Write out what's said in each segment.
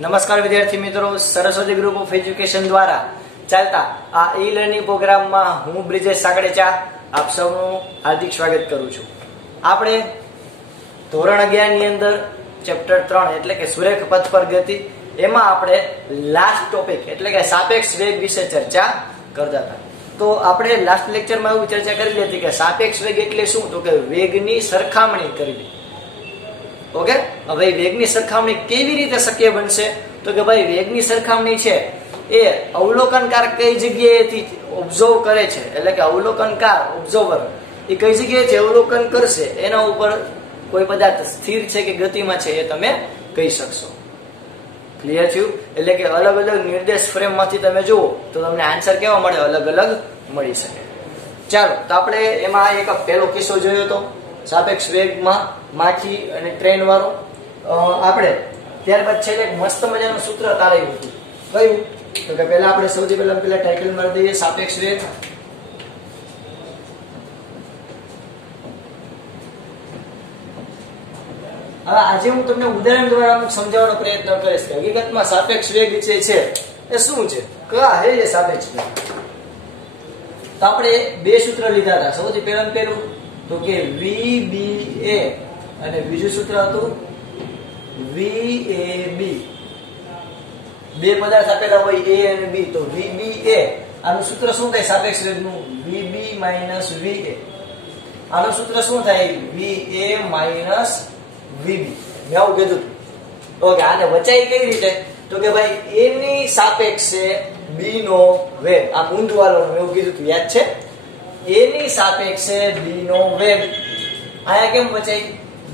નમસ્કાર વિદ્યાર્થી મિત્રો, સરસ્વતી ગ્રુપ ઓફ એજ્યુકેશન દ્વારા ચાલતા આ ઈ લર્નિંગ પ્રોગ્રામમાં હું બ્રિજેશ સાકડેચા આપ સૌનું હાર્દિક સ્વાગત કરું છું. આપણે ધોરણ 11 ની અંદર ચેપ્ટર 3 એટલે કે સુરેખ પથ પર ગતિ, એમાં આપણે લાસ્ટ ટોપિક એટલે કે સાપેક્ષ વેગ વિશે ચર્ચા કરતા હતા. તો આપણે લાસ્ટ લેક્ચરમાં એવું ચર્ચા કરી હતી કે સાપેક્ષ વેગ એટલે શું, તો કે વેગની સરખામણી કરવી. ઓકે, હવે વેગની સરખામણી કેવી રીતે શક્ય બનશે, તો કે ભાઈ વેગની સરખામણી છે એ અવલોકનકાર કઈ જગ્યાએથી ઓબ્ઝર્વ કરે છે, એટલે કે અવલોકનકાર ઓબ્ઝર્વર એ કઈ જગ્યાએથી અવલોકન કરશે એના ઉપર કોઈ પદાર્થ સ્થિર છે કે ગતિમાં છે એ તમે કહી શકશો. ક્લિયર થયું? એટલે કે અલગ અલગ નિર્દેશ ફ્રેમ માંથી તમે જુઓ તો તમને આન્સર કેવા મળે, અલગ અલગ મળી શકે. ચાલો, તો આપણે એમાં એક પહેલો કિસ્સો જોયો હતો સાપેક્ષ વેગમાં માખી અને ટ્રેન વાળો. આપણે ત્યારબાદ છેલ્લે એક મસ્ત મજાનું સૂત્ર તારાયું હતું. કયું? તો કે પહેલા આપણે સૌથી પહેલા ટાઇટલ મારી દઈએ સાપેક્ષ વેગ. હવે આજે હું તમને ઉદાહરણ દ્વારા અમુક સમજાવવાનો પ્રયત્ન કરીશ કે હકીકતમાં સાપેક્ષ વેગ જે છે એ શું છે, કયા હે એ સાપેક્ષ વેગ. તો આપણે બે સૂત્ર લીધા હતા. સૌથી પહેલું તો કે VBA અને બીજું સૂત્ર હતું VAB. બે પદાર્થ આપેલા હોય A અને B, તો VBA આનું સૂત્ર શું થાય સાપેક્ષ વેગનું? VB - VA. આનું સૂત્ર શું થાય? VA - VB. મેં આવું કીધું. ઓકે, આને વચાઈ કઈ રીતે? તો કે ભાઈ A ની સાપેક્ષે B નો વેગ, આ ઊંધવાળો એવું કીધું તું, યાદ છે? A ની સાપેક્ષે B નો વેગ. આયા કેમ વચાઈ?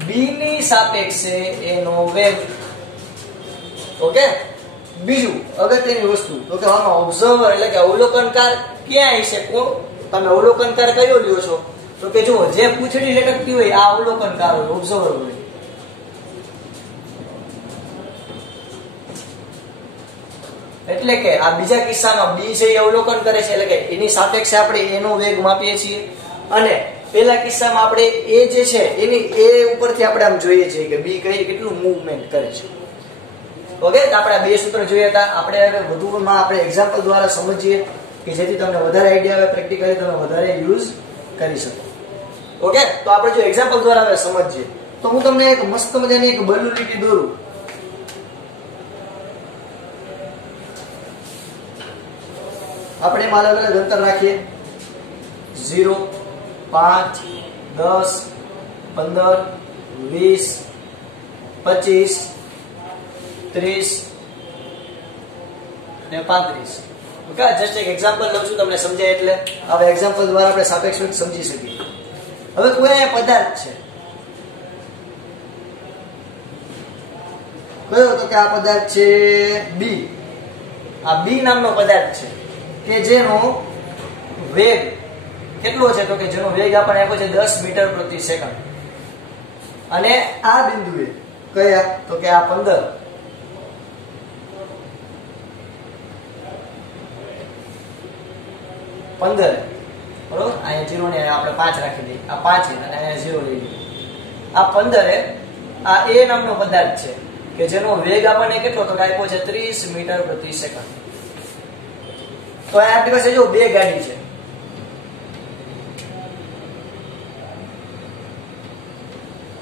B ની સાપેક્ષે A નો વેગ. ઓકે, બીજું અગત્યની વસ્તુ તો કે આમાં ઓબ્ઝર્વર એટલે કે અવલોકનકાર ક્યાં હશે? કોણ? તમે અવલોકનકાર કયો લ્યો છો? તો કે જો જે પૂંછડી લટકતી હોય આ અવલોકનકાર હોય, ઓબ્ઝર્વર હોય. એટલે કે આ બીજા કિસ્સામાં B છે એ અવલોકન કરે છે, એટલે કે એની સાપેક્ષે આપણે A નો વેગ માપીએ છીએ, અને પેલા કિસ્સામાં આપણે A જે છે એની A ઉપરથી આપણે આમ જોઈએ છીએ કે B કેટલું મૂવમેન્ટ કરે છે. ઓકે, તો આપણે બે સૂત્ર જોયા હતા. આપણે હવે વધુમાં આપણે એક્ઝામ્પલ દ્વારા સમજીએ કે જેથી તમને વધારે આઈડિયા આવે, પ્રેક્ટિકલી તમે વધારે યુઝ કરી શકો. ઓકે, તો આપણે જો એક્ઝામ્પલ દ્વારા હવે સમજીએ તો હું તમને એક મસ્ત મજાની એક બલૂન લીટી દોરું. આપણે એમાં અલગ અલગ અંતર રાખીએ. 0, 5, 10, 15, 20, 25, 30 અને 35. ઓકે, જસ્ટ એક એક્ઝામ્પલ લઉં છું તમને સમજાય એટલે. હવે એક્ઝામ્પલ દ્વારા આપણે સાપેક્ષ વેગ સમજી શકીએ. હવે કોઈ પદાર્થ છે, કયો? તો કે આ પદાર્થ છે B. આ B નામનો પદાર્થ છે કે જેનો વેગ કેટલો છે? તો કે જેનો વેગ આપણને આપ્યો છે 10 મીટર પ્રતિ સેકન્ડ. અને આ બિંદુએ કયા? તો કે આ 15. બરોબર, અહીંયા 0 ને આપણે 5 રાખી દઈએ. આ 5 અને અહીંયા 0 લઈ લઈએ. આ 15 આ A નામનો પદાર્થ છે કે જેનો વેગ આપણને કેટલો? તો આપ્યો છે 30 મીટર પ્રતિ સેકન્ડ. તો આપણી પાસે જો બે ગાડી છે.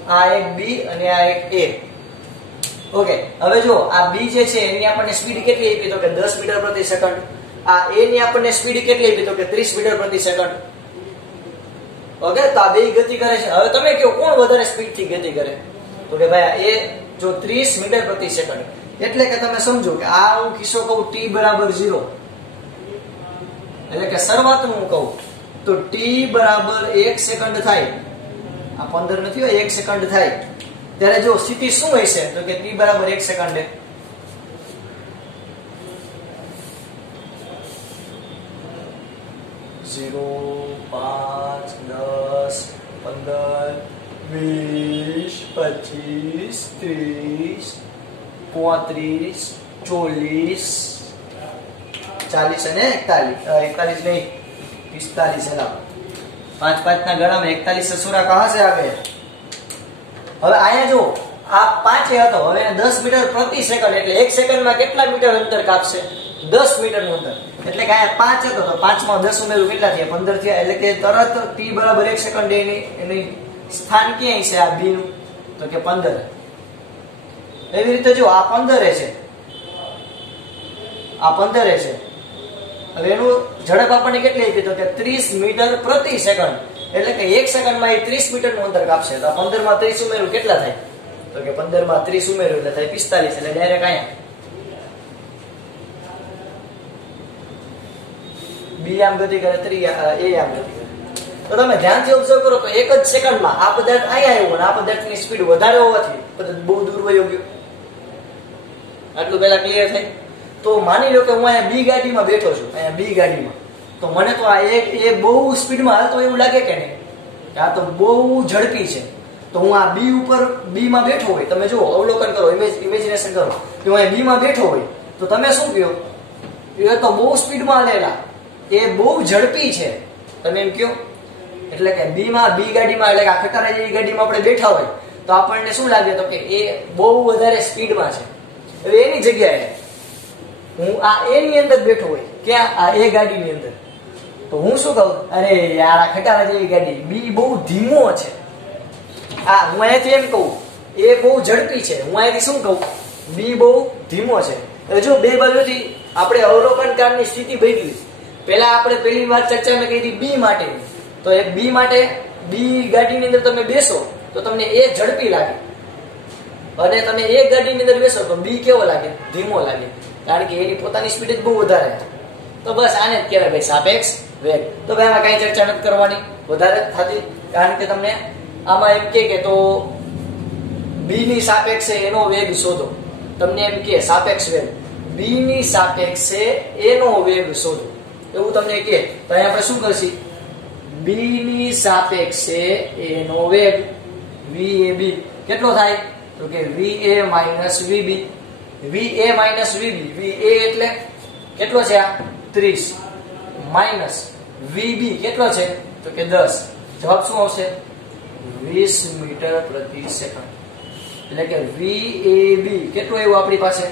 આ એક B અને આ એક A. ઓકે, હવે જો આ B જે છે એની આપણને સ્પીડ કેટલી આપી? તો કે 10 મીટર પ્રતિ સેકન્ડ. આ A ની આપણને સ્પીડ કેટલી આપી? તો કે 30 મીટર પ્રતિ સેકન્ડ. ઓકે, તો આ બે ગતિ કરે છે. હવે તમે કહો કોણ વધારે સ્પીડ થી ગતિ કરે? તો કે ભાઈ A જો 30 મીટર પ્રતિ સેકન્ડ, એટલે કે તમે સમજો કે આ હું કિસ્સો કહું t બરાબર 0, એટલે કે શરૂઆતનું હું કહું તો t બરાબર 1 સેકન્ડ થાય. આ 15 નથી હોય, 1 સેકન્ડ થાય ત્યારે જો સ્થિતિ શું હશે? તો કે t બરાબર 1 સેકન્ડે 0, 5, 10, 15, 20, 25, 30, 35, 40, 40 અને 41 નહીં 45 है. 5 5 ના ગણા में 41 ससुरा कहां से आ गए? હવે આયા જો આ 5 હતો, હવે 10 મીટર પ્રતિ સેકન્ડ એટલે 1 સેકન્ડમાં કેટલા મીટર અંતર કાપશે? 10 મીટરનું અંતર. એટલે કે આ 5 હતો તો 5 માં 10 ઉમેરું કેટલા થયા? 15 થયા. એટલે કે તરત t બરાબર 1 સેકન્ડ એની સ્થાન ક્યાંય છે આ b નું? તો કે 15. એવી રીતે જો આ 15 છે, આ 15 છે. હવે એનું ઝડપ આપણને કેટલી આપી? તો કે 30 મીટર પ્રતિ સેકન્ડ. એટલે કે 1 સેકન્ડમાં એ 30 મીટરનું અંતર કાપશે. તો 15 માં 30 ઉમેરું કેટલા થાય? તો કે 15 માં 30 ઉમેરું એટલે થાય 45. એટલે ડાયરેક્ટ અહીંયા b આમ ગતિ કરે, a આમ ગતિ કરે. તો તમે ધ્યાનથી ઓબ્ઝર્વ કરો તો એક જ સેકન્ડમાં આ પદાર્થ અહીંયા આવ્યો અને આ પદાર્થની સ્પીડ વધારે હોવાથી પદાર્થ બહુ દૂર વયો ગયો. આટલું પહેલા ક્લિયર થાય? તો માની લો કે હું અહીંયા બી ગાડીમાં બેઠો છું, અહીંયા બી ગાડીમાં, તો મને તો આ એ બહુ સ્પીડમાં હાલતો એવું લાગે કે નહીં? આ તો બહુ ઝડપી છે. તો હું આ બી ઉપર બી માં બેઠો હોય, તમે જુઓ, અવલોકન કરો, ઇમેજિનેશન કરો કે હું અહીંયા બી માં બેઠો હોય, તો તમે શું કહો? એ તો બહુ સ્પીડમાં હાલેલા, એ બહુ ઝડપી છે, તમે એમ કહો. એટલે કે બી ગાડીમાં, એટલે કે આ ખટારા જેવી ગાડીમાં આપણે બેઠા હોય તો આપણને શું લાગે? તો કે એ બહુ વધારે સ્પીડમાં છે. હવે એની જગ્યાએ હું આ એ ની અંદર બેઠો હોય, ક્યાં? આ એ ગાડીની અંદર, તો હું શું કહું? અરે યાર, આ ખટારા જેવી ગાડી, બી બહુ ધીમો છે. આ હું અહીંયાથી એમ કહું એ બહુ ઝડપી છે, હું અહીંયાથી શું કહું? બી બહુ ધીમો છે. હવે જો બે બાજુથી આપણે અવલોકનકારની સ્થિતિ બદલી. પહેલા આપણે પહેલી વાત ચર્ચામાં કરી હતી બી માટેની. તો એક બી માટે, બી ગાડીની અંદર તમે બેસો તો તમને એ ઝડપી લાગે, અને તમે એક ગાડીની અંદર બેસો તો બી કેવો લાગે? ધીમો લાગે, કારણ કે એની પોતાની સ્પીડ જ બહુ વધારે છે. તો બસ આને જ કહેવાય ભાઈ સાપેક્ષ વેગ. તો ભાઈ આમાં કઈ ચર્ચા નથી કરવાની વધારે થતી, કારણ કે તમને આમાં એમ કે તો બી ની સાપેક્ષે એનો વેગ શોધો. તમને એમ કે સાપેક્ષ વેગ, બી ની સાપેક્ષે એનો વેગ શોધો, એવું તમને કે. તો અહીં આપણે શું કરશી? બી ની સાપેક્ષે એનો વેગ VAB કેટલો થાય? તો કે VA minus VB. VA minus VB, VA એટલે કેટલો છે? આ 30 માઇનસ VB કેટલો છે? તો કે 10. જવાબ શું આવશે? 20 મીટર પ્રતિ સેકન્ડ. એટલે કે VAB કેટલો આવ્યો આપણી પાસે?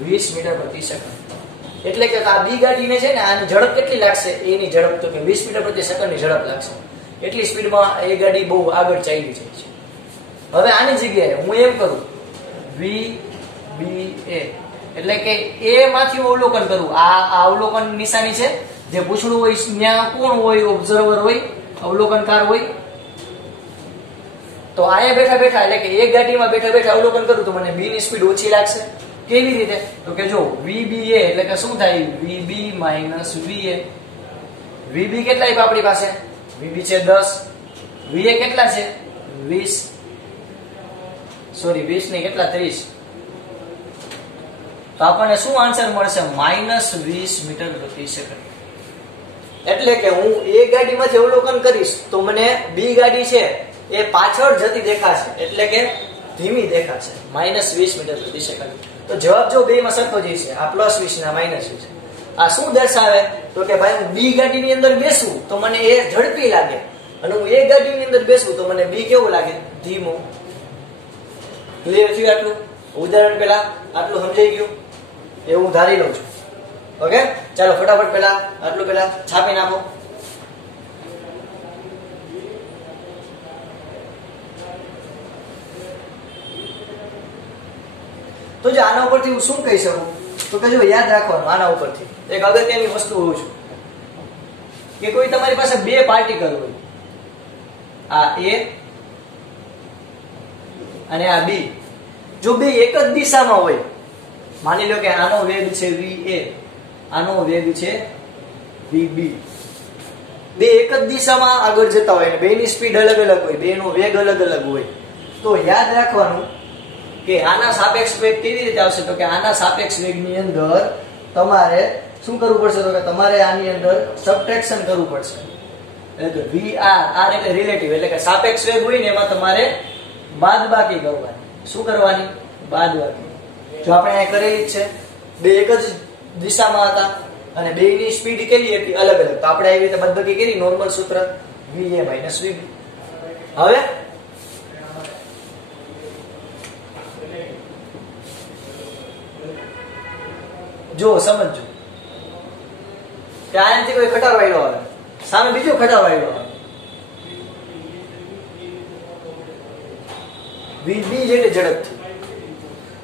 20 મીટર પ્રતિ સેકન્ડ. એટલે કે આ બી ગાડીને છે ને, આની ઝડપ કેટલી લાગશે? એની ઝડપ તો કે 20 મીટર પ્રતિ સેકન્ડની ઝડપ લાગશે. એટલી સ્પીડમાં એ ગાડી બહુ આગળ ચાલી જાય છે. હવે આની જગ્યાએ હું એમ કરું VBA, એટલે કે એ માંથી અવલોકન કરું. આ અવલોકન નિશાની છે, જે પૂછડું હોય ત્યાં કોણ હોય? ઓબ્ઝર્વર હોય, અવલોકનકાર હોય. તો આયા બેઠા બેઠા, એટલે કે એક ગાડીમાં બેઠા બેઠા અવલોકન કરું તો મને બી ની સ્પીડ ઓછી લાગશે. કેવી રીતે? તો કે જો VBA એટલે કે શું થાય? VB minus VA. VB કેટલા આપ્યા આપણી પાસે? VB છે 10, VA કેટલા છે? 20, સોરી 20 ને કેટલા? 30. તો આપણને શું આન્સર મળશે? -20 મીટર પ્રતિ સેકન્ડ. એટલે કે હું એ ગાડીમાંથી અવલોકન કરીશ તો મને બી ગાડી છે એ પાછળ જતી દેખાશે, એટલે કે ધીમી દેખાશે. -20 મીટર પ્રતિ સેકન્ડ. તો જવાબ જો બે માં સરખો જ છે, આ +20 ના -20. આ શું દર્શાવે? તો કે ભાઈ હું બી ગાડીની અંદર બેસું તો મને એ ઝડપી લાગે, અને હું એ ગાડીની અંદર બેસું તો મને બી કેવું લાગે? ધીમો. ક્લિયર થયું આટલું? ઉદાહરણ પેલા આટલું સમજાઈ ગયું? એવું હું ધારી લઉં છું. ઓકે, ચાલો ફટાફટ પેલા આટલું પેલા છાપી નાખો. તો જો આના ઉપરથી હું શું કહી શકું? તો કે જો યાદ રાખવાનું, આના ઉપરથી એક અગત્યની વસ્તુ હોઉં છું કે કોઈ તમારી પાસે બે પાર્ટિકલ હોય, આ A અને આ B. જો બે એક જ દિશામાં હોય, માની લો કે આનો વેગ છે VA, આનો વેગ છે VB, બે એક જ દિશામાં આગળ જતા હોય ને બેની સ્પીડ અલગ અલગ હોય, બેનો વેગ અલગ અલગ હોય, તો યાદ રાખવાનું કે આના સાપેક્ષ વેગ કેવી રીતે આવશે? તો કે આના સાપેક્ષ વેગની અંદર તમારે શું કરવું પડશે? તો કે તમારે આની અંદર સબટ્રેક્શન કરવું પડશે. એટલે કે VR, R એટલે રિલેટિવ, એટલે કે સાપેક્ષ વેગ હોય ને એમાં તમારે બાદબાકી કરવાની. શું કરવાની? બાદબાકી. જો આપણે અહીંયા કરેલી જ છે, બે એક જ દિશામાં હતા અને બેની સ્પીડ કેવી હતી? અલગ અલગ. તો આપણે આવી રીતે બાદબાકી કરી, નોર્મલ સૂત્ર VA - VB. હવે જો સમજો કે આનાથી કોઈ ખટારો આવ્યો આવે, સામે બીજો ખટારો આવ્યો આવે, vb જેટલી ઝડપથી,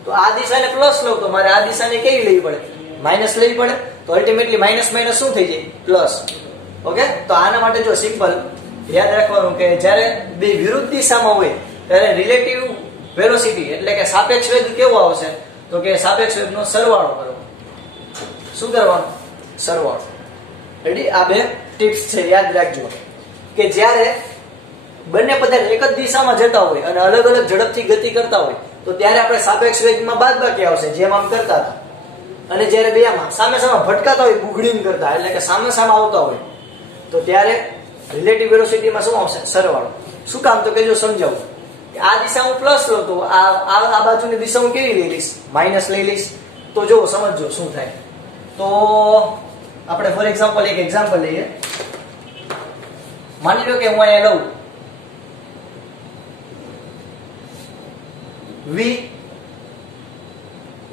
તો આ દિશાને પ્લસ લઉં તો મારે આ દિશાને કેવી લેવી પડે? માઇનસ લેવી પડે. તો અલ્ટિમેટલી માઇનસ માઇનસ શું થઈ જાય? પ્લસ. ઓકે, તો આના માટે જો સિમ્પલ યાદ રાખવાનું કે જ્યારે બે વિરુદ્ધ દિશામાં હોય ત્યારે રિલેટિવ વેલોસિટી એટલે કે સાપેક્ષ વેગ કેવો આવશે? તો કે સાપેક્ષ વેગનો સરવાળો કરવો. શું કરવાનો? સરવાળો. રેડી? આ બે ટિપ્સ છે, યાદ રાખજો કે જ્યારે બંને પદાર્થ એક જ દિશામાં જતા હોય અને અલગ અલગ ઝડપથી ગતિ કરતા હોય તો ત્યારે આપણે સાપેક્ષ વેગમાં બાદબાકી આવશે, જેમ આમ કરતા હતા. અને જ્યારે બે આમાં સામે સામે ભટકાતા હોય, બુઘડીમ કરતા એટલે કે સામે સામે આવતા હોય તો ત્યારે રિલેટિવ વેલોસિટીમાં શું આવશે? સરવાળો. શું કામ? તો કે જો સમજાવું કે આ દિશા હું પ્લસ લઉં તો આ બાજુની દિશા હું કેવી લઈ લઈશ? માઇનસ લઈ લઈશ. તો જો સમજો શું થાય. તો આપણે ફોર એક્ઝામ્પલ એક એક્ઝામ્પલ લઈએ. માની લો કે હું અહીંયા લઉં V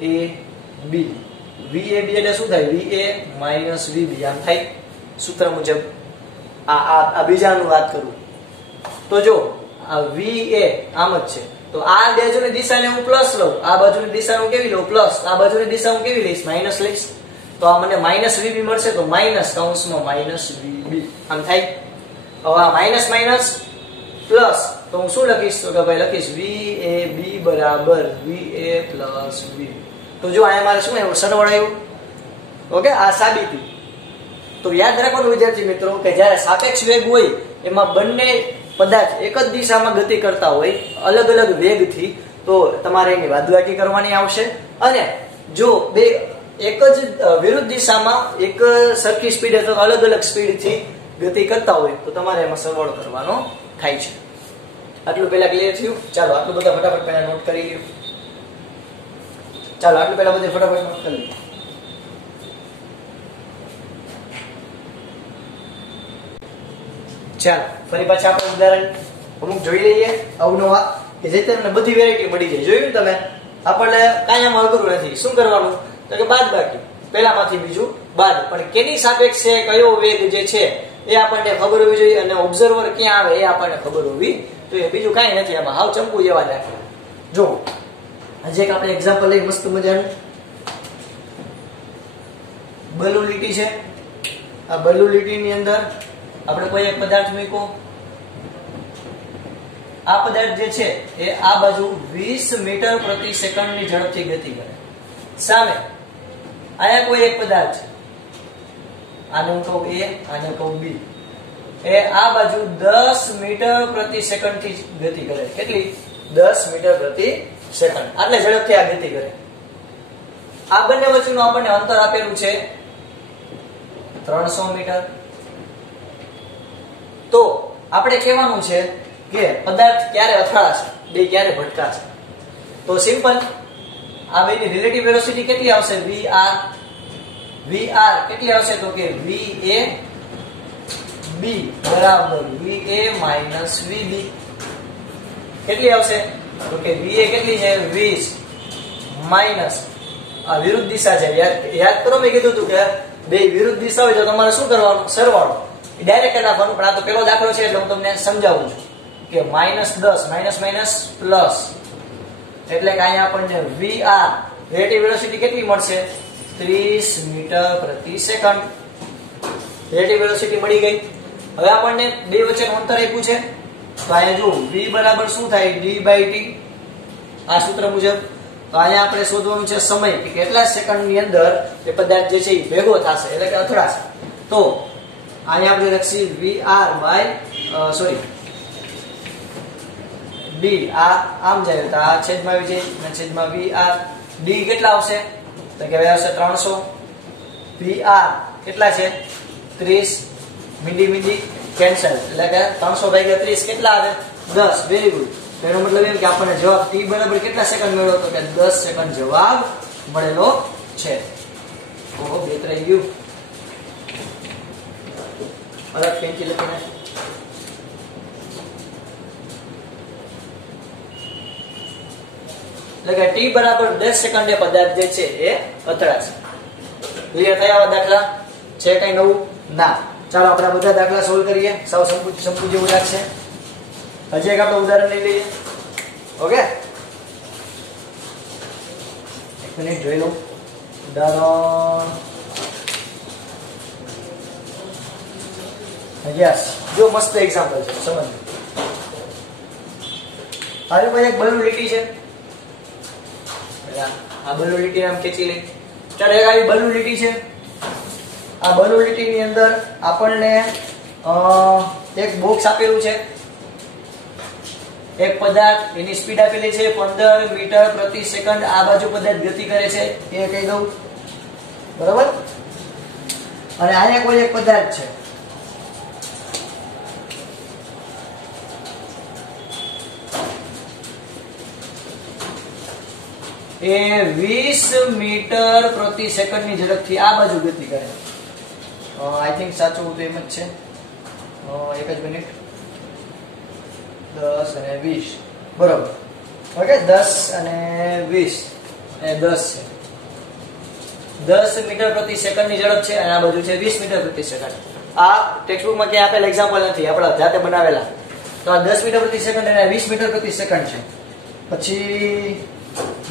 A B. VAB એટલે શું થાય? VA minus VB આમ થાય સૂત્ર મુજબ. આ બીજાનું વાત કરું તો જો આ VA આમ જ છે, તો આ બાજુની દિશાને હું પ્લસ લઉં, આ બાજુની દિશા હું કેવી લઉં? પ્લસ. આ બાજુની દિશા હું કેવી લઈશ? માઇનસ લઈશ. તો આ મને માઇનસ VB મળશે, તો માઇનસ કૌંસમાં માઇનસ VB આમ થાય. હવે આ માઇનસ માઇનસ પ્લસ તો હું શું લખીશ? તો કે ભાઈ લખીશ VAB બરાબર VA plus VB. તો જો અહીંયા મારે શું આવ્યું? સરવાળો આવ્યો. ઓકે, આ સાબિતી. તો યાદ રાખવાનું વિદ્યાર્થી મિત્રો કે જ્યારે સાપેક્ષ વેગ હોય એમાં બંને પદાર્થ એક જ દિશામાં ગતિ કરતા હોય અલગ અલગ વેગથી, તો તમારે એની બાદબાકી કરવાની આવશે. અને જો બે એક જ વિરુદ્ધ દિશામાં એક સરખી સ્પીડ અથવા અલગ અલગ સ્પીડથી ગતિ કરતા હોય તો તમારે એમાં સરવાળો કરવાનો થાય છે. આટલું પહેલા ક્લિયર થયું? ચાલો આટલું બધા ફટાફટ પહેલા નોટ કરી લ્યો. ચાલો આટલું પહેલા બધે ફટાફટ નોટ કરી લ્યો. ચાલો ફરી પાછા આપણે ઉદાહરણ અમુક જોઈ લઈએ અવનવા કે જે તમને બધી વેરાયટી મળી જાય. જોયું તમે? આપણને કાંઈ આમાં અઘરું નથી. શું કરવાનું? તો કે બાદબાકી. પહેલામાંથી બીજું બાદ. પણ કેની સાપેક્ષે કયો વેગ જે છે એ આપણને ખબર હોવી જોઈએ અને ઓબ્ઝર્વર ક્યાં આવે એ આપણને ખબર હોવી જોઈએ. બીજું કાંઈ નથી આમાં. હાવ ચંપુ જેવા દાખલા. જો હજી એક આપણે એક્ઝામ્પલ લઈ મસ્ત મજાનું. બલુ લીટી છે. આ બલુ લીટીની અંદર આપણે કોઈ એક પદાર્થ મૂક્યો. આ પદાર્થ જે છે એ આ બાજુ 20 મીટર પ્રતિ સેકન્ડની ઝડપથી ગતિ કરે. સામે અહીંયા કોઈ એક પદાર્થ છે, આને હું કહું A, આને કહું B. એ આ બાજુ 10 મીટર પ્રતિ સેકન્ડથી ગતિ કરે. કેટલી? 10 મીટર પ્રતિ સેકન્ડ. આટલે ઝડપથી આ ગતિ કરે. આ બંને વચ્ચેનું આપણને અંતર આપેલું છે 300 મીટર. તો આપણે કહેવાનું છે કે પદાર્થ ક્યારે અથડાશે, બે ક્યારે ભટકાશે. તો સિમ્પલ, આ બેની રિલેટિવ વેલોસિટી કેટલી આવશે? VR કેટલી આવશે? તો કે VAB બરાબર VA minus VB. કેટલી આવશે? તો કે VA કેટલી છે? 20 માઇનસ આ વિરુદ્ધ દિશા છે. યાદ કરો, મેં કીધું હતું કે બે વિરુદ્ધ દિશા હોય તો તમારે શું કરવાનું? સરવાળો. ડાયરેક્ટ નાખવાનું. પણ આ તો પેલો દાખલો છે એટલે હું તમને સમજાવું છું કે -10 માઇનસ માઇનસ પ્લસ એટલે કે અહીંયા આપણને VR રિલેટિવ વેલોસિટી કેટલી મળશે? 30 મીટર પ્રતિ સેકન્ડ રિલેટિવ વેલોસિટી મળી ગઈ. હવે આપણને બે વચ્ચેનું અંતર આપ્યું છે તો અહીંયા જો V બરાબર શું થાય? d/t. આ સૂત્ર મુજબ. તો અહીંયા આપણે શોધવાનું છે સમય કે કેટલા સેકન્ડની અંદર એ પદાર્થ જે છે એ ભેગો થશે એટલે કે અથડાશે. તો અહીંયા આપણે લખી VR બાય d. આ આમ જાય તો આ છેદમાં આવી જાય અને છેદમાં VR. d કેટલા આવશે? તો કે આવશે 300. VR કેટલા છે? 30. મીંડી કેન્સલ એટલે કે 300 ભાગ્યા 30 કેટલા આવે? 10. Very good. એનો મતલબ એમ કે આપણને જવાબ t બરાબર કેટલા સેકન્ડ મળ્યો? તો કે 10 સેકન્ડ જવાબ મળેલો છે. ઓહો, બે રહી ગયું. અલગ પેનથી લખીને એટલે કે t બરાબર 10 સેકન્ડે પદાર્થ જે છે એ અથડાશે. ક્લિયર થયા આવા દાખલા? છે કઈ નવું? ના. ચાલો આપણે આ બધા દાખલા સોલ્વ કરીએ. સાવ સંપુ જેવું લાગશે. હજી એક આપણે ઉદાહરણ લઈ લઈએ. ઓકે, એક મિનિટ જોઈ લઉં. ઉદાહરણ યસ, જો મસ્ત એક્ઝામ્પલ છે, સમજો. હવે ભાઈ એક બલૂન લીટી છે. આ બલૂન લીટી નામ ખેંચી લઈ. ચાલો, એક આવી બલૂન લીટી છે. આ બલૂન લીટીની અંદર આપણને એક બોક્સ આપેલું છે. એક પદાર્થ, એની સ્પીડ આપેલી છે 15 મીટર પ્રતિ સેકન્ડ. આ બાજુ પદાર્થ ગતિ કરે છે, એ કહી દઉં, બરાબર. અને અહીંયા કોઈ એક પદાર્થ છે, એ 20 મીટર પ્રતિ સેકન્ડ ની ઝડપથી આ બાજુ ગતિ કરે. આઈ થિંક સાચું તો એમ જ છે. એક જ મિનિટ. 10 અને 20, બરોબર. ઓકે, 10 અને 20 એ 10 છે. 10 મીટર પ્રતિ સેકન્ડ ની ઝડપ છે અને આ બાજુ છે 20 મીટર પ્રતિ સેકન્ડ. આ ટેક્સ્ટબુકમાં ક્યાં આપેલ એક્ઝામ્પલ નથી, આપણા જાતે બનાવેલા. તો આ 10 મીટર પ્રતિ સેકન્ડ અને 20 મીટર પ્રતિ સેકન્ડ છે. પછી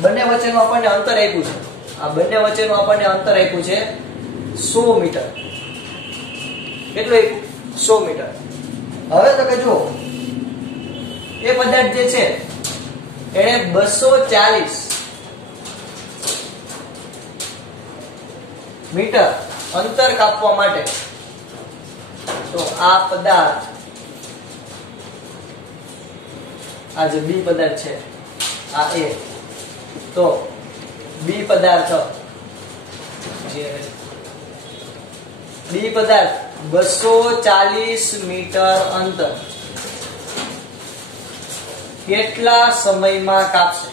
બંને વચ્ચેનું આપણને અંતર આપ્યું છે. આ બંને વચ્ચેનું આપણને અંતર આપ્યું છે 100 મીટર. કેટલું આપ્યું? 100 મીટર. હવે તો કે જો એ પદાર્થ જે છે એને 240 મીટર અંતર કાપવા માટે, તો આ પદાર્થ, આ જે બી પદાર્થ છે, આ એ, તો બી પદાર્થ 240 મીટર અંતર કેટલા સમયમાં કાપશે?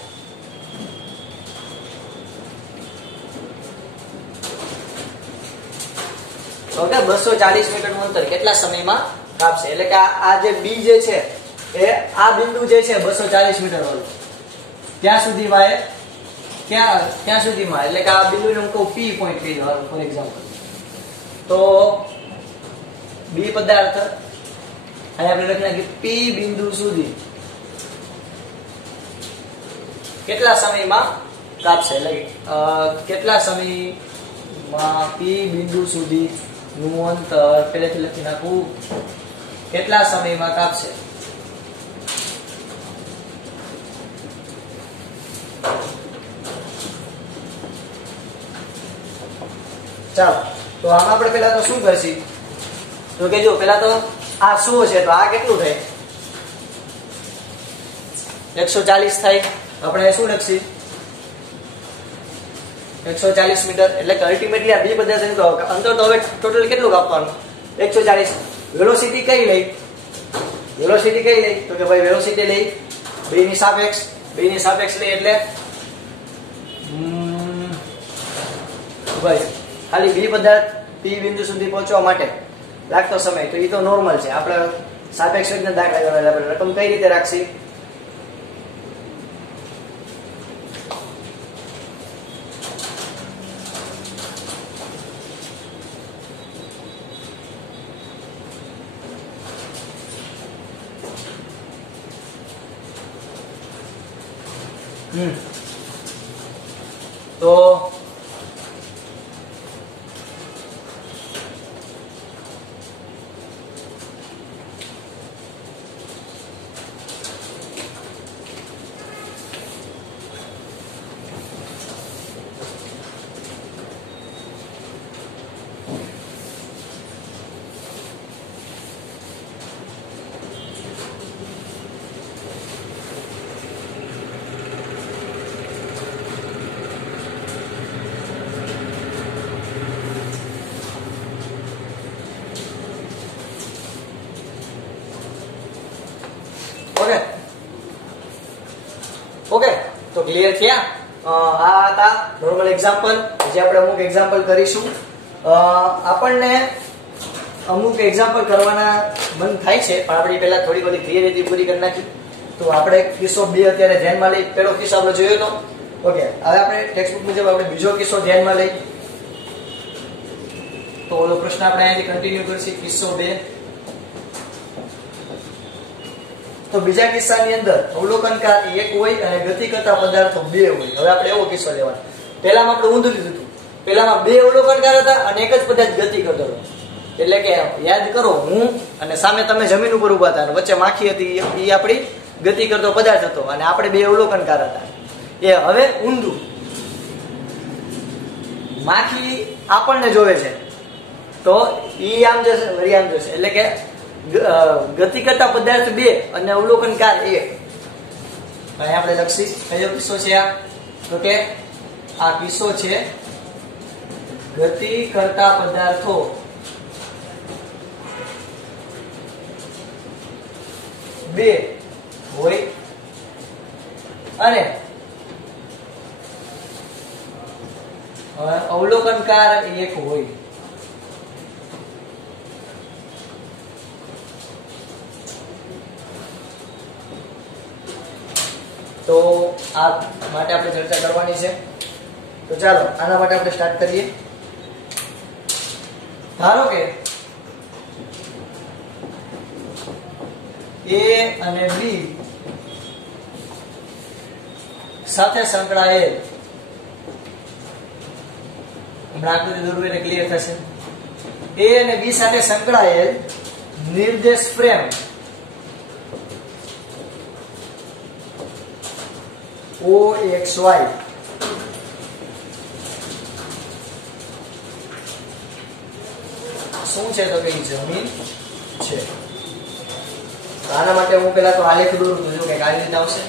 ઓકે, 240 મીટર નું અંતર કેટલા સમયમાં કાપશે? એટલે કે આ જે બી જે છે એ આ બિંદુ જે છે 240 મીટર વાળું, ત્યાં સુધીમાં એ ક્યાં સુધીમાં, એટલે કે આ બિંદુને હું કહું પી પોઈન્ટ કહી દઉં ફોર એક્ઝામ્પલ. તો બી પદાર્થ અહીંયા આપણે લખી નાખીએ પી બિંદુ સુધી કેટલા સમયમાં કાપશે? એટલે કેટલા સમયમાં પી બિંદુ સુધી નું અંતર પહેલેથી લખી નાખું, કેટલા સમયમાં કાપશે? ચાલો, તો આમાં આપણે પહેલા તો શું કરશી? તો કે જો પહેલા તો આ 100 છે, તો આ કેટલું થાય? 140 થાય. આપણે શું લખશી? 140 મીટર. એટલે કે અલ્ટિમેટલી આ બે પદાર્થ અંતર તો હવે ટોટલ કેટલું કાપવાનું? 140. વેલોસિટી કઈ લઈ? વેલોસિટી કઈ લઈ? તો કે ભાઈ વેલોસિટી લઈ બેની સાપેક્ષ લઈ, એટલે ભાઈ ખાલી બી પદાર્થ પી બિંદુ સુધી પહોંચવા માટે લાગતો સમય, તો એ તો નોર્મલ છે. આપણે સાપેક્ષ વેગના દાખલા ગણેલા, આપણે રકમ કઈ રીતે રાખશી? તો ઓકે, તો ક્લિયર થયા? આ હતા નોર્મલ એક્ઝામ્પલ. જે આપણે અમુક એક્ઝામ્પલ કરીશું. આપણને અમુક એક્ઝામ્પલ કરવાના મન થાય છે, પણ આપણે પહેલા થોડી બધી ક્લિયરિટી પૂરી કરી નાખી. તો આપણે કિસ્સો 2 અત્યારે ધ્યાનમાં લઈ. પહેલો કિસ્સો આપણે જોયો તો. ઓકે, હવે આપણે ટેક્સ્ટબુક મુજબ આપણે બીજો કિસ્સો ધ્યાનમાં લઈ. તો ઓલો પ્રશ્ન આપણે અહીંથી કન્ટિન્યુ કરશું. કિસ્સો 2. તો બીજા કિસ્સાની અંદર અવલોકનકાર 1 હોય અને ગતિ કરતા પદાર્થો 2 હોય. હવે આપણે એવો કિસ્સો લેવાનો. પહેલામાં આપણે ઊંધું લીધું હતું. પહેલામાં 2 અવલોકનકાર હતા અને એક જ પદાર્થ ગતિ કરતો હતો. એટલે કે યાદ કરો, હું અને સામે તમે જમીન ઉપર ઉભા હતા અને વચ્ચે માખી હતી, એ આપણી ગતિ કરતો પદાર્થ હતો અને આપણે 2 અવલોકનકાર હતા. એ હવે ઊંધું, માખી આપણને જોવે છે તો ઈ આમ જશે, વળી આમ જશે. એટલે કે ગતિ કરતા પદાર્થ 2 અને અવલોકનકાર 1. અહીં આપણે લખી કયો કિસ્સો છે આ? તો કે આ કિસ્સો છે ગતિ કરતા પદાર્થો બે હોય અને અવલોકનકાર 1 હોય. તો આ માટે આપણે ચર્ચા કરવાની છે. તો ચાલો આના માટે આપણે સ્ટાર્ટ કરીએ. ધારો કે A અને B સાથે સંકળાયેલ, હમણાં આકૃતિ દોરવું એટલે ક્લિયર થશે. A અને B સાથે સંકળાયેલ નિર્દેશ ફ્રેમ OXY શું છે? તો કે જમીન છે. આના માટે હું પેલા તો આલેખ દોરું તો જો કે આ રીતે આવશે.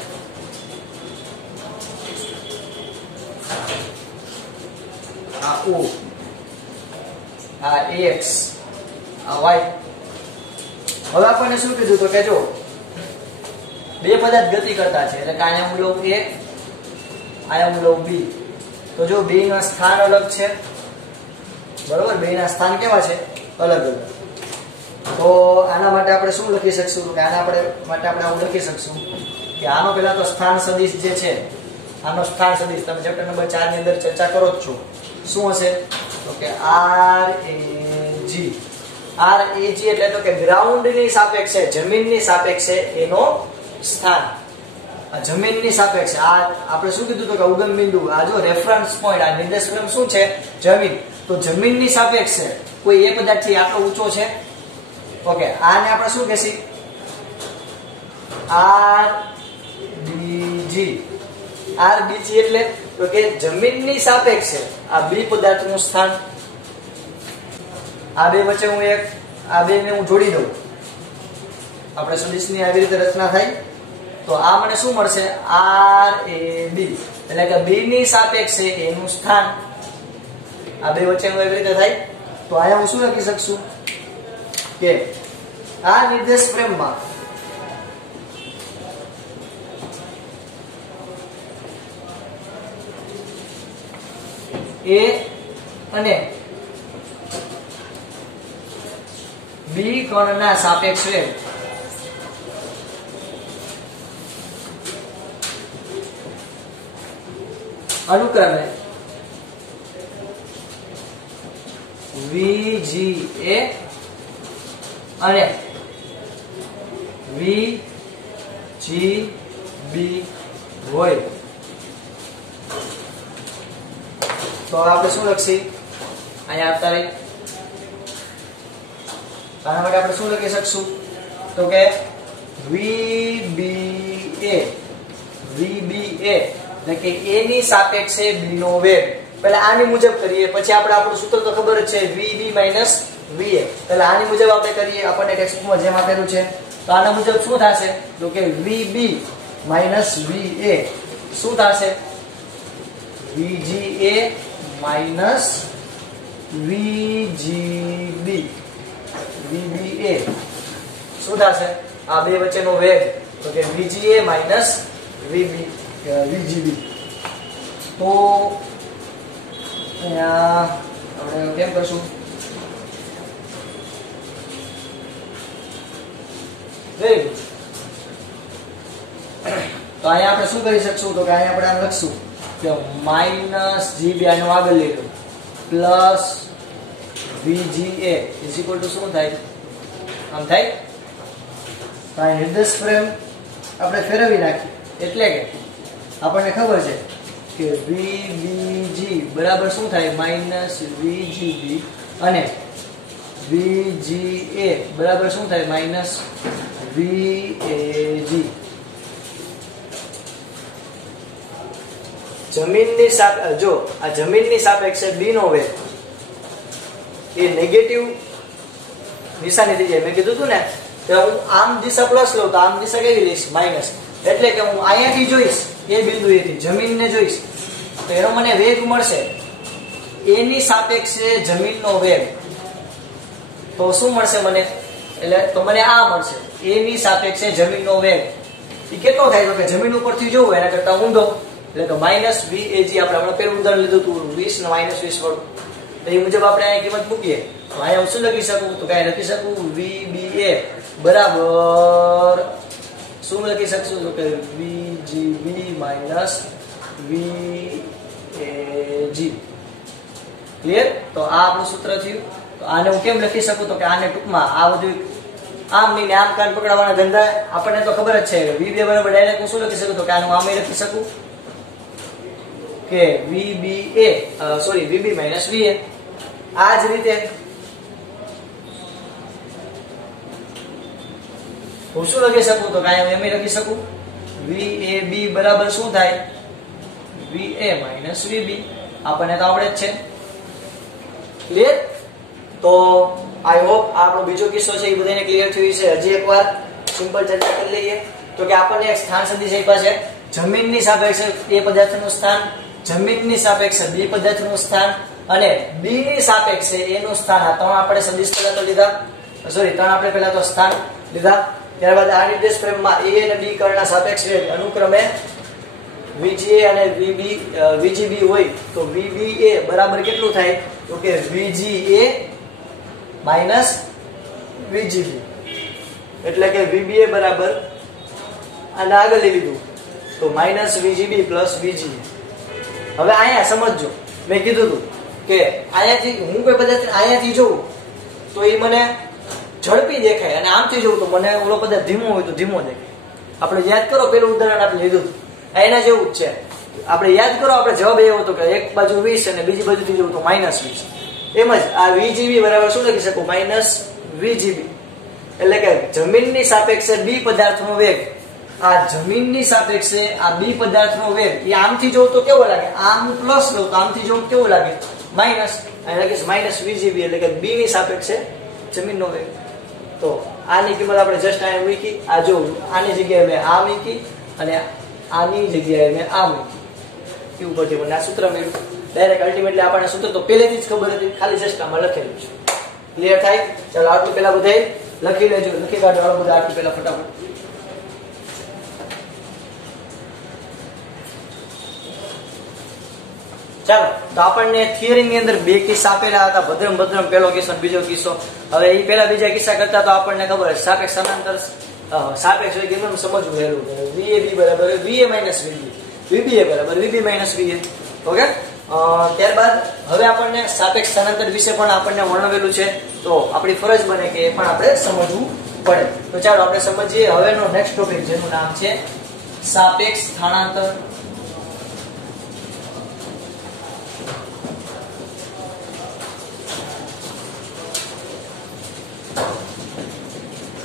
આ O, આ X, આ Y. હવે આપણને શું કીધું? તો કે જો 2 પદાર્થ ગતિ કરતા છે એટલે કે અહીંયા હું લઉં A, અહીંયા હું લઉં B. તો જો 2 ના સ્થાન અલગ છે, બરોબર? 2 ના સ્થાન કેવા છે? અલગ અલગ. તો આના માટે આપણે શું લખી શકશું? કે આના માટે આપણે આવું લખી શકશું કે આનો પેલા તો સ્થાન સદિશ જે છે, આનો સ્થાન સદિશ તમે ચેપ્ટર નંબર 4 ની અંદર ચર્ચા કરો જ છો. શું હશે? તો કે RAG. RAG એટલે તો કે ગ્રાઉન્ડ ની સાપેક્ષે, જમીનની સાપેક્ષે એનો સ્થાન. આ જમીનની સાપેક્ષે આ આપણે શું કીધું? તો કે ઉગમ બિંદુ, આ જો રેફરન્સ પોઈન્ટ, આ નિર્દેશ ફ્રેમ શું છે? જમીન. તો જમીનની સાપેક્ષે કોઈ એક પદાર્થ છે આટલો ઊંચો છે. ઓકે, આને આપણે શું કહેશી? RBG. RBG એટલે તો કે જમીનની સાપેક્ષે આ બે પદાર્થનું સ્થાન. આ બે વચ્ચે હું આ બે ને હું જોડી દઉં, આપણે સદિશની આવી રીતે રચના થાય તો આ મને શું મળશે? RAB એટલે કે B ની સાપેક્ષે એનું સ્થાન. આ બે વચ્ચે એવી રીતે થાય તો અહીંયા હું શું લખી શકશું કે આ નિર્દેશ ફ્રેમમાં A અને B કણના સાપેક્ષે અનુક્રમે VGA અને VGB હોય તો આપણે શું લખશી? અહીંયા આવતા રહી આના માટે આપણે શું લખી શકશું? તો કે VBA એટલે કે A ની સાપેક્ષે B નો વેગ. પહેલા આની મુજબ કરીએ, પછી આપણે આપણું સૂત્ર તો ખબર જ છે VB - VA. પહેલા આની મુજબ આપણે કરીએ, આપણને ટેક્સ્ટબુકમાં જેમ આપેલું છે. તો આના મુજબ શું થશે? તો કે VB - VA શું થશે? VGA - VGB VBA શું થશે? આ બે વચ્ચેનો વેગ તો કે VGA - VGB. તો અહીંયા આપણે કેમ કરશું? Very good. તો અહીંયા આપણે શું કરી શકશું? તો કે અહીંયા આપણે આમ લખશું કે -GB આનો આગળ લઈ લો plus V VGA is equal to શું થાય? આમ થાય. તો આ નિર્દેશ ફ્રેમ આપણે ફેરવી નાખીએ એટલે કે આપણને ખબર છે કે VBG બરાબર શું થાય? માઇનસ VGB અને VGA બરાબર શું થાય? Minus VAG. જમીનની જો આ જમીનની સાપેક્ષે B નો વેગ એ નેગેટિવ નિશાની થઈ જાય. મેં કીધું હતું ને કે હું આમ દિશા પ્લસ લઉં તો આમ દિશા કેવી લઈશ? માઇનસ. એટલે કે હું અહીંયાથી જોઈશ એ બિંદુએથી જમીનને જોઈશ તો એનો મને વેગ મળશે એની સાપેક્ષે જમીનનો વેગ. તો શું મળશે મને? એટલે તો મને આ મળશે એની સાપેક્ષે જમીનનો વેગ. એ કેટલો થાય? તો કે જમીન ઉપરથી જોવું એના કરતા ઊંધો એટલે તો માઇનસ VAG. આપણે હમણાં પેલું ઉદાહરણ લીધું હતું 20 ને -20 વાળું. તો એ મુજબ આપણે અહીંયા કિંમત મૂકીએ તો અહીંયા હું શું લખી શકું? તો કાંઈ લખી શકું VBA બરાબર શું લખી શકશું? તો કે VGB માઇનસ VAG. ક્લિયર? તો આ આપણું સૂત્ર થયું. તો આને હું કેમ લખી શકું? તો કે આને ટૂંકમાં આ બધું આમ નહીં આમ કાન પકડાવવાના ધંધા આપણને તો ખબર જ છે. VBA બરાબર ડાયરેક્ટ હું શું લખી શકું? તો કે આનું આમ લખી શકું કે VB માઇનસ VA. આ જ રીતે હું શું લખી શકું? તો કાંઈ એમ લખી શકું VAB બરાબર શું થાય? VA minus VB. આપણને તો આવડે જ છે. ક્લિયર? તો આઈ હોપ આપણો બીજો કિસ્સો છે એ બધાને ક્લિયર થયું છે. હજી એકવાર સિમ્પલ ચર્ચા કરી લઈએ તો કે આપણને એક સ્થાન સદિશ આપ્યા છે. જમીનની સાપેક્ષે એ પદાર્થનું સ્થાન, જમીનની સાપેક્ષે B પદાર્થનું સ્થાન અને B ની સાપેક્ષે A નું સ્થાન. આ ત્રણ આપણે સદિશ પહેલા તો લીધા. ત્રણ આપણે પહેલા તો સ્થાન લીધા. ત્યારબાદ આ નિર્દેશ ફ્રેમમાં A અને B કર્ણના સાપેક્ષ વેગ અનુક્રમે VGA અને VGB હોય તો VBA બરાબર કેટલું થાય? તો કે VGA માઇનસ VGB. એટલે કે VBA બરાબર આને આગળ લઈ લીધું તો માઇનસ VGB પ્લસ VGA. હવે અહીંયા સમજજો, મેં કીધું હતું કે અહીંયાથી હું કોઈ પદાર્થ અહીંયાથી જોઉં તો એ મને ઝડપી દેખાય અને આમથી જોઉં તો મને ઓલો પદાર્થ ધીમો હોય તો ધીમો દેખાય. આપણે યાદ કરો પેલું ઉદાહરણ આપણે લીધું એના જેવું જ છે. આપણે યાદ કરો આપણે જવાબ એવો હતો કે એક બાજુ 20 અને બીજી બાજુથી જોઉં તો -20. એમ જ આ VGB બરાબર શું લખી શકું? Minus VGB. એટલે કે જમીનની સાપેક્ષે B પદાર્થનો વેગ, આ જમીનની સાપેક્ષે આ B પદાર્થનો વેગ એ આમથી જોઉં તો કેવો લાગે? આમ પ્લસ લઉં તો આમથી જોઉં કેવો લાગે? માઇનસ. એટલે કે માઇનસ VGB એટલે કે B ની સાપેક્ષે જમીનનો વેગ. તો આની કિંમત આપણે જસ્ટ અહીંયા મૂકી. આ જો આની જગ્યાએ મેં આ મૂકી અને આની જગ્યાએ મેં આ મૂકી. એ ઉપરથી મને આ સૂત્ર મળ્યું. ડાયરેક્ટ અલ્ટિમેટલી આપણને સૂત્ર તો પહેલેથી જ ખબર હતી, ખાલી જસ્ટ આમાં લખેલું છે. ક્લિયર થાય? ચાલો આટલું પહેલા બધાય લખી લેજો, લખી કાઢો આ બધા આટલું પહેલા ફટાફટ. ચાલો તો આપણને થિયરી ની અંદર બે કિસ્સા આપેલા હતા. ભદ્રમ પહેલો કિસ્સો અને બીજો કિસ્સો. હવે એ પહેલા બીજા કિસ્સા કરતા તો આપણને ખબર છે સાપેક્ષ સમાંતર સાપેક્ષ હોય કેમ સમજવું રહેલું. VAB બરાબર VA માઇનસ VB, VBA બરાબર VB માઇનસ VA. ઓકે. ત્યારબાદ હવે આપણને સાપેક્ષ સ્થાનાંતર વિશે પણ આપણને વર્ણવેલું છે તો આપણી ફરજ બને કે એ પણ આપણે સમજવું પડે. તો ચાલો આપણે સમજીએ હવેનો નેક્સ્ટ ટોપિક જેનું નામ છે સાપેક્ષ સ્થાનાંતર.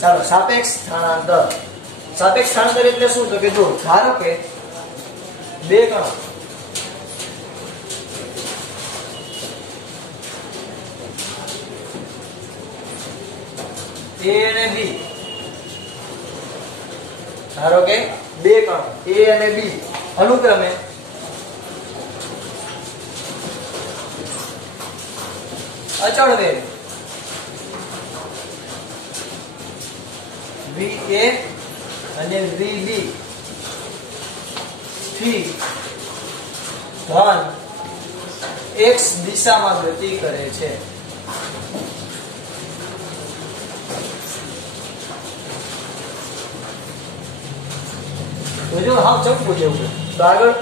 ચાલો સાપેક્ષ સ્થાનાંતર. સાપેક્ષ સ્થાનાંતર એટલે શું? તો કે જો ધારો કે બે કણો A અને B, ધારો કે બે કણો A અને B અનુક્રમે અચળ વેગ VA અને VB થી ધન X દિશામાં ગતિ કરે છે. તો જો હાવ ચંપુ જેવું. તો આગળ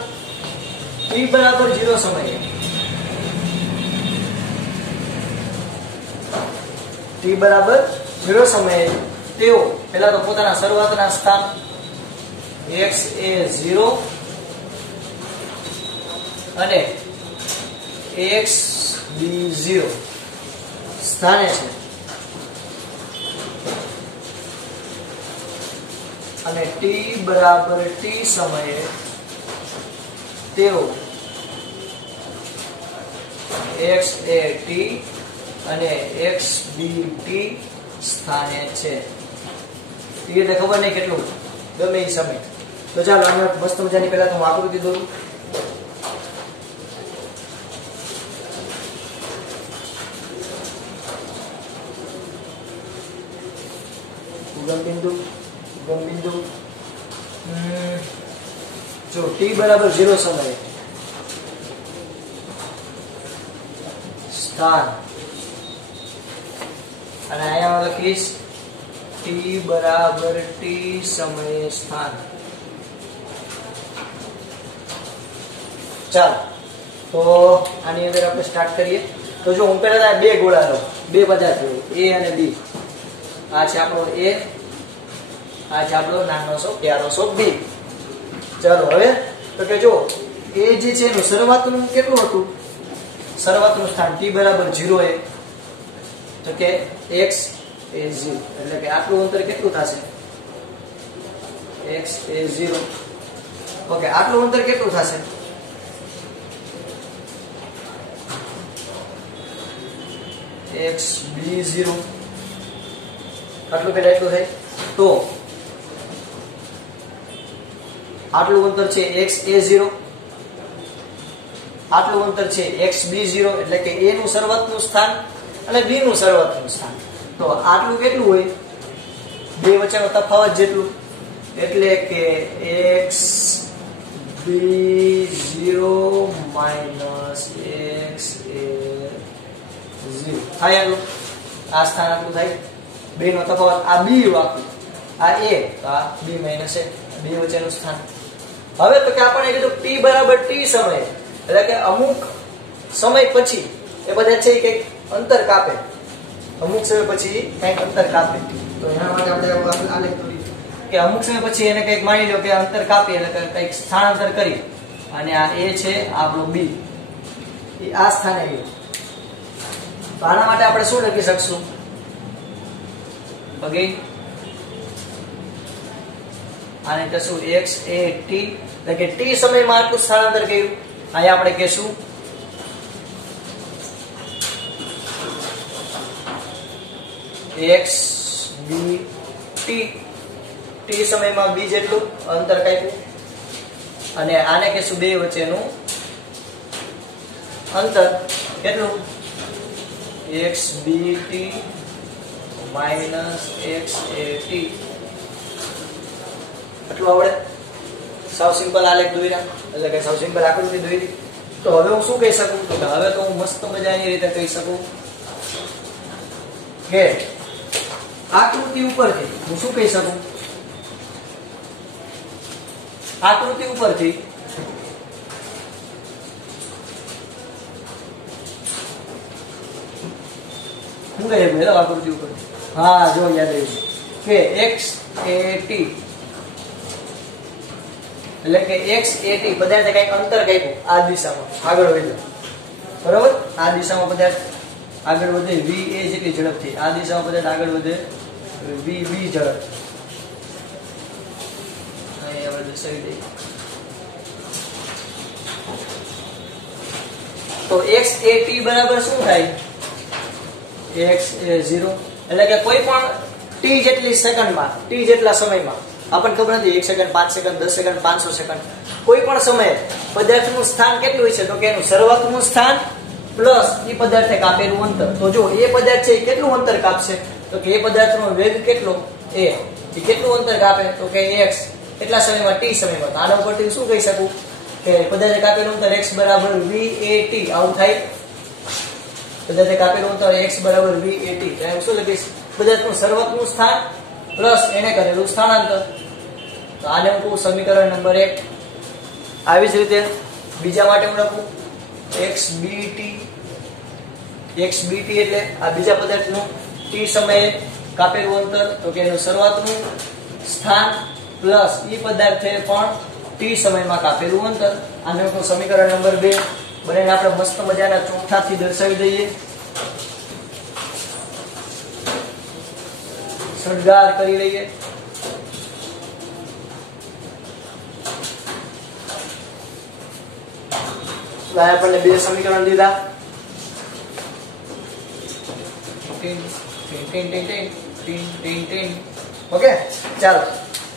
t બરાબર 0 સમયે t બરાબર 0 સમયે તેઓ પહેલા તો પોતાના શરૂઆતના સ્થાન x એ 0 અને x b0 સ્થાને છે અને t બરાબર t સમયે તેઓ x a t અને x b t સ્થાને છે. એ એટલે ખબર નહીં કેટલું ગમે એ સમય. તો ચાલો આને મસ્ત મજાની પહેલા તો હું આકૃતિ દોરું. ઉગમ બિંદુ જો t બરાબર 0 સમયે સ્થાન અને અહીંયા લખીશ t બરાબર t સમયે સ્થાન. ચાલો તો આની અંદર આપણે સ્ટાર્ટ કરીએ. તો જો હું પહેલા બે ગોળા લઉં, બે પદાર્થ લઉં, a અને b. આ છે આપણો a, આ છે આપણો નાનો સો પ્યારો સો b. ચાલો હવે તો કે જો a જે છે એનું શરૂઆતનું કેટલું હતું? શરૂઆતનું સ્થાન t બરાબર 0 એ તો કે x એ 0 એટલે કે આટલું અંતર કેટલું થશે? x એ 0. ઓકે, આટલું અંતર કેટલું થશે? x b0. આટલું પેલા એટલું થાય તો આટલું અંતર છે x a0, આટલું અંતર છે x b0 એટલે કે a નું શરૂઆતનું સ્થાન અને b નું શરૂઆતનું સ્થાન. તો આટલું કેટલું હોય? બે વચ્ચેનો તફાવત જેટલું, એટલે કે x b0 minus x a0 થાય. આટલું આ સ્થાન આટલું થાય. બે નો તફાવત આ b આખું, આ a તો આ b માઈનસ a, બે વચ્ચેનું સ્થાન. હવે તો કે આપણે કીધું t બરાબર t સમયે એટલે કે અમુક સમય પછી એ બધા છે કે અંતર કાપે, અમુક સમય પછી કંઈક અંતર કાપે. તો એના માટે આપણે આલેખ દોરીએ કે અમુક સમય પછી એને કંઈક માની લો કે અંતર કાપી એટલે કંઈક સ્થાનાંતર કરી અને આ a છે આપણો b, એ આ સ્થાને ગયો. તો આના માટે આપણે શું લખી શકશું? ઓકે, આને કહેશું x a t એટલે કે t સમયમાં આટલું સ્થાનાંતર કર્યું. અહીંયા આપણે કહેશું x b t, t સમયમાં b જેટલું અંતર કાપ્યું અને આને કહેશું બે વચ્ચેનું અંતર કેટલું? x b t minus x a t. એટલું આવડે? સાવ સિમ્પલ આલેખ દોર્યા એટલે કે સાવ સિમ્પલ આકૃતિ દોરી. તો હવે હું શું કહી શકું? તો હવે તો હું મસ્ત મજાની રીતે કહી શકું કે આકૃતિ ઉપરથી હું શું કહી શકું? આકૃતિ ઉપરથી હું કહી શકું? આકૃતિ ઉપરથી હા જો યાદ આવ્યું કે x a t એટલે કે x a t પદાર્થે કંઈક અંતર કાપ્યું આ દિશામાં આગળ વધ્યો, બરાબર? આ દિશામાં પદાર્થ આગળ વધે v a જેટલી ઝડપથી, આ દિશામાં પદાર્થ આગળ વધે v b ઝડપ. અહીં આપણે દર્શાવી દઈએ. તો x a t બરાબર શું થાય? x a 0 એટલે કે કોઈ પણ t જેટલી સેકન્ડમાં, t જેટલા સમયમાં, આપણને ખબર નથી 1 સેકન્ડ 5 સેકન્ડ 10 સેકન્ડ 500 સેકન્ડ, કોઈ પણ સમયે પદાર્થનું સ્થાન કેટલું હોય છે? તો કે એનું શરૂઆતનું સ્થાન પ્લસ એ પદાર્થે કાપેલું અંતર. તો જો એ પદાર્થ છે એ કેટલું અંતર કાપશે? તો કે એ પદાર્થનો વેગ કેટલો? a. એ કેટલું અંતર કાપે? તો કે x. કેટલા સમયમાં? t સમયમાં. તો આના ઉપરથી શું કહી શકું કે પદાર્થે કાપેલું અંતર x બરાબર v a t. આવું થાય. પદાર્થે કાપેલું અંતર x બરાબર v a t. તો શું લખીશ? પદાર્થનું શરૂઆતનું સ્થાન પ્લસ એને કરેલું સ્થાનાંતર. તો આને હું કહું સમીકરણ નંબર 1. આવી જ રીતે બીજા માટે હું લખું x b t. x b t એટલે આ બીજા પદાર્થનું ટી સમયે કાપેલું અંતર, તો કે એનું શરૂઆતનું સ્થાન પ્લસ ઈ પદાર્થે પણ ટી સમયમાં કાપેલું અંતર. આનું સમીકરણ નંબર 2 બંનેને આપણે મસ્ત મજાના ચોકઠાથી દર્શાવી દઈએ, શણગાર કરી લઈએ. આપણને 2 સમીકરણ દીધા. ઓકે, ચાલો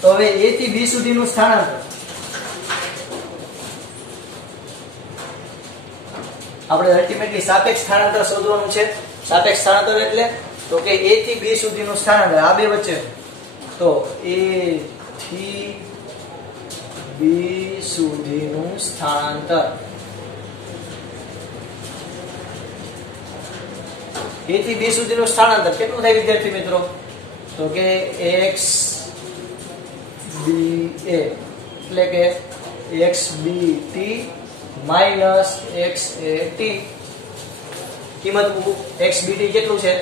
તો હવે A થી B સુધીનું સ્થાનાંતર આપણે અલ્ટિમેટલી સાપેક્ષ સ્થાનાંતર શોધવાનું છે. સાપેક્ષ સ્થાનાંતર એટલે તો કે A થી B સુધીનું સ્થાનાંતર આ બે વચ્ચે, તો A થી B સુધીનું સ્થાનાંતર A થી B સુધીનું સ્થાનાંતર કેટલું થાય વિદ્યાર્થી મિત્રો? તો કે x b a એટલે કે x b t minus x a t. કિંમત મૂકું, x b t કેટલું છે?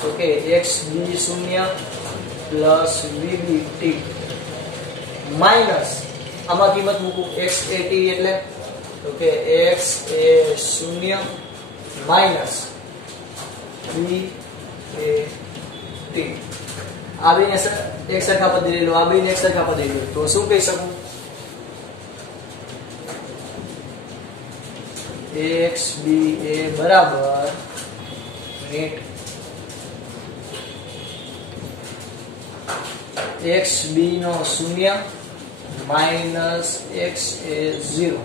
તો કે x b 0 plus v b t minus આમાં કિંમત મૂકું x a t એટલે તો કે x a 0 minus v a t. આ બેને એક સરખા પદ લઈ લો, આ બેને એક સરખા પદ લઈ લો, તો શું કહી શકું? x b a બરાબર net x b no 0 minus x a 0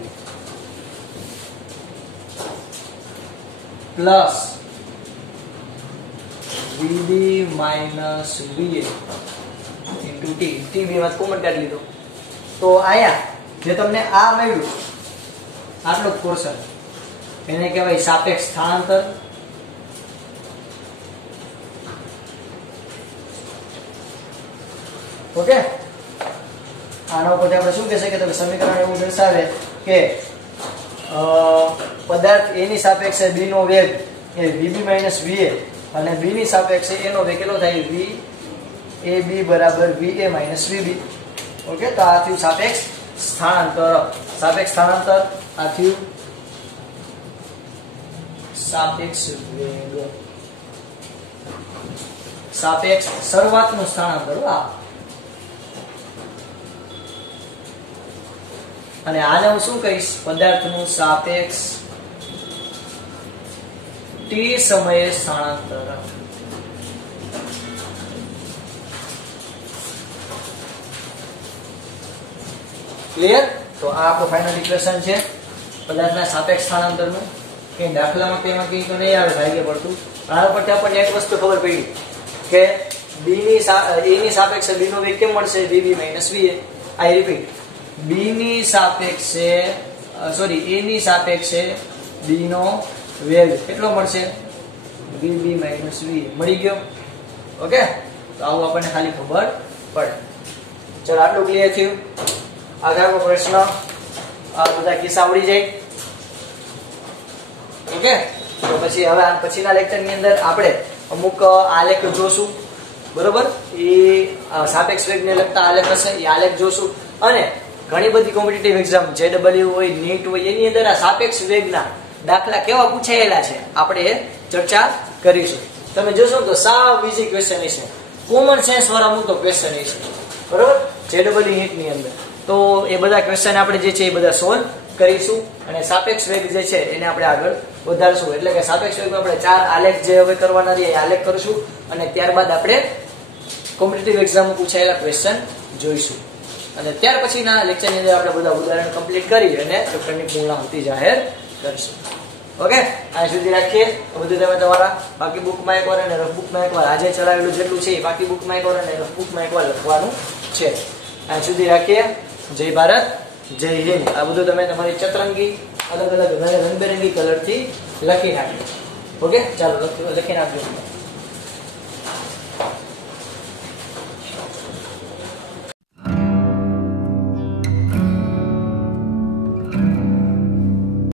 plus vb minus va into t. t બે માં કોમન કાઢી લીધો, તો આયા જે તમને આ મળ્યું આટલો પોર્શન એને કહેવાય સાપેક્ષ સ્થાનાંતર. ઓકે, આના ઉપરથી આપણે શું કહી શકીએ? તો સમીકરણ એવું દર્શાવે કે પદાર્થ A ની સાપેક્ષે B નો વેગ એ vb minus va અને B ની સાપેક્ષે A નો વેગ કેટલો થાય? v ab બરાબર va minus vb. ઓકે, તો આ થયું સાપેક્ષ સ્થાનાંતર. સાપેક્ષ સ્થાનાંતર આ થયું સાપેક્ષ વેગ, સાપેક્ષ શરૂઆતનું સ્થાનાંતર. અને આને હું શું કહીશ? પદાર્થનું સાપેક્ષ t સમયે સ્થાનાંતર. ક્લિયર? તો આ આપણું ફાઇનલ ઇક્વેશન છે પદાર્થના સાપેક્ષ સ્થાનાંતરનું. કે દાખલામાં તેમાં કઈ તો નહીં આવે ભાગ્ય પડતું, આના પરથી આપણને એક વસ્તુ ખબર પડી કે B ની A ની સાપેક્ષે B નો વેગ કેમ મળશે? vb minus va. આઈ રિપીટ, B ની સાપેક્ષે સોરી A ની સાપેક્ષે B નો વેગ કેટલો મળશે? vb minus va મળી ગયો. ઓકે, તો આવું આપણને ખાલી ખબર પડે. ચલો, આટલું ક્લિયર થયું. આગળનો પ્રશ્ન આ બધા કિસ્સા આવડી જાય. ઓકે, તો પછી હવે આ પછીના લેક્ચરની અંદર આપણે અમુક આલેખ જોશું. બરોબર, એ સાપેક્ષ વેગને લગતા આલેખ હશે, એ આલેખ જોશું. અને ઘણી બધી કોમ્પિટિટિવ એક્ઝામ JEE હોય, નીટ હોય, એની અંદર આ સાપેક્ષ વેગના દાખલા કેવા પૂછાયેલા છે આપણે એ ચર્ચા કરીશું. તમે જોશો તો સાવ ઈઝી ક્વેશ્ચન હશે, કોમન સેન્સ વાળા અમુક તો ક્વેશ્ચન હશે. બરોબર, JEE નીટની અંદર તો એ બધા ક્વેશ્ચન આપણે જે છે એ બધા સોલ્વ કરીશું. અને સાપેક્ષ વેગ જે છે એને આપણે આગળ વધારશું. એટલે કે સાપેક્ષ વેગમાં આપણે 4 આલેખ જે હવે કરવાના છે એ આલેખ કરશું. અને ત્યારબાદ આપણે કોમ્પિટિટિવ એક્ઝામમાં પૂછાયેલા ક્વેશ્ચન જોઈશું. અને ત્યાર પછીના લેક્ચરની અંદર આપણે બધા ઉદાહરણ કમ્પ્લીટ કરી અને ચેપ્ટરની પૂર્ણાહુતિ જાહેર કરશું. ઓકે, આ સુધી રાખીએ. બધું તમે તમારા બાકી બુકમાં એકવાર અને રફ બુકમાં એકવાર આજે ચલાવેલું જેટલું છે એ બાકી બુકમાં એકવાર અને રફ બુકમાં એકવાર લખવાનું છે. આ સુધી રાખીએ. જય ભારત, જય હિન્દ. આ બધું તમે તમારી ચતરંગી અલગ અલગ રંગબેરંગી કલરથી લખી નાખજો. ઓકે, ચાલો લખી નાખજો.